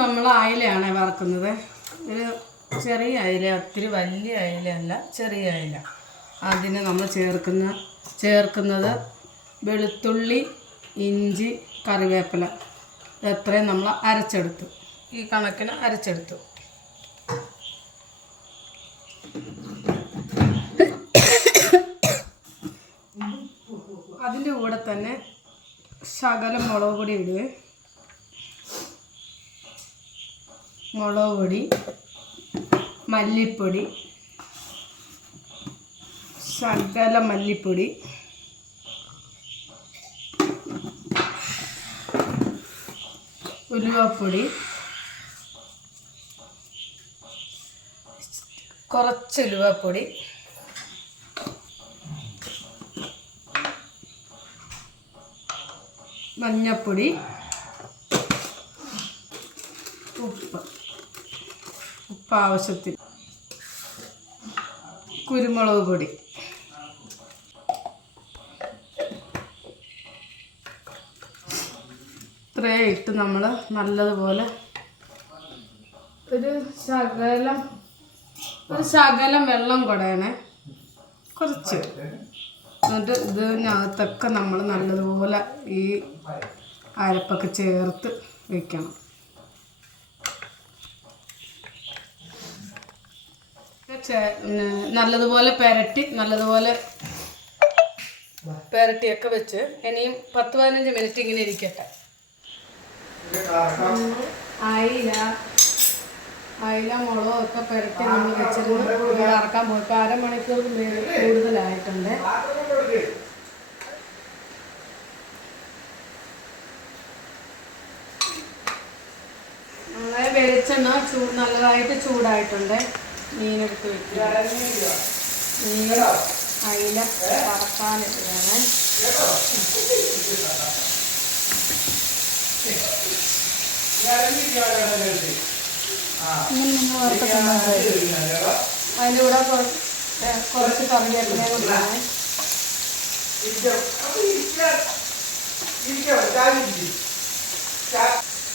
നമ്മൾ അയിലയാണ് വറക്കുന്നത്. ഒരു ചെറിയ അയില, ഒത്തിരി വലിയ അയിലയല്ല, ചെറിയ അയില. അതിന് നമ്മൾ ചേർക്കുന്നത് വെളുത്തുള്ളി, ഇഞ്ചി, കറിവേപ്പില. എത്രയും നമ്മൾ അരച്ചെടുത്തു, ഈ കണക്കിന് അരച്ചെടുത്തു. അതിൻ്റെ കൂടെ തന്നെ ശകലം മുളക് പൊടി ഇടുക. മുളക് പൊടി, മല്ലിപ്പൊടി, ശകല മല്ലിപ്പൊടി, ഉലുവപ്പൊടി, കുറച്ച് ഉലുവപ്പൊടി, മഞ്ഞൾപ്പൊടി, ഉപ്പ് ആവശ്യത്തിന്, കുരുമുളക് പൊടി. ഇത്രയും ഇട്ട് നമ്മൾ നല്ലതുപോലെ ഒരു ശകലം വെള്ളം കുടയണേ, കുറച്ച്. എന്നിട്ട് ഇതിനകത്തൊക്കെ നമ്മൾ നല്ലതുപോലെ ഈ അരപ്പൊക്കെ ചേർത്ത് വയ്ക്കണം. നല്ലതുപോലെ പെരട്ടിയൊക്കെ വെച്ച് ഇനിയും 10-15 മിനിറ്റ് ഇങ്ങനെ ഇരിക്കട്ടെ. അയില മുളകൊക്കെ പെരട്ടി നമ്മൾ വെച്ചിരുന്ന് വറക്കാൻ പോയപ്പോൾ അരമണിക്കൂർ കൂടുതലായിട്ടുണ്ട്. നമ്മളെ വെളിച്ചെണ്ണ നല്ലതായിട്ട് ചൂടായിട്ടുണ്ട്. മീനെടുത്ത് വെക്കുക. മീൻ അയില വറക്കാനിട്ടാണ്. അതിൻ്റെ കൂടെ കുറച്ച് കറിവേപ്പില കൊടുക്കണം.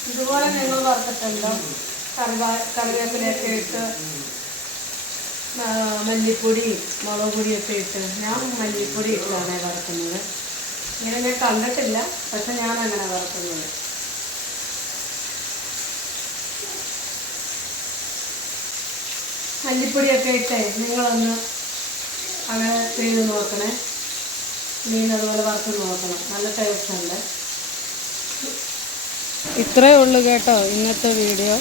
ഇതുപോലെ നിങ്ങൾ വറുത്തിട്ടുണ്ടോ? കറിവേപ്പിലയൊക്കെ ഇട്ട് മല്ലിപ്പൊടി, മുളക് പൊടിയൊക്കെ ഇട്ട്. ഞാൻ മല്ലിപ്പൊടി ഇട്ടാണ് വറുക്കുന്നത്. ഇങ്ങനെ ഞാൻ കണ്ടിട്ടില്ല, പക്ഷെ ഞാൻ അങ്ങനെ വറുക്കുന്നത്. മല്ലിപ്പൊടിയൊക്കെ ഇട്ടേ നിങ്ങളൊന്ന് അങ്ങനെ ചെയ്ത് നോക്കണേ. മീൻ അതുപോലെ വറുത്ത് നോക്കണം, നല്ല ടേസ്റ്റ് ഉണ്ട്. ഇത്രയേ ഉള്ളൂ കേട്ടോ ഇന്നത്തെ വീഡിയോ.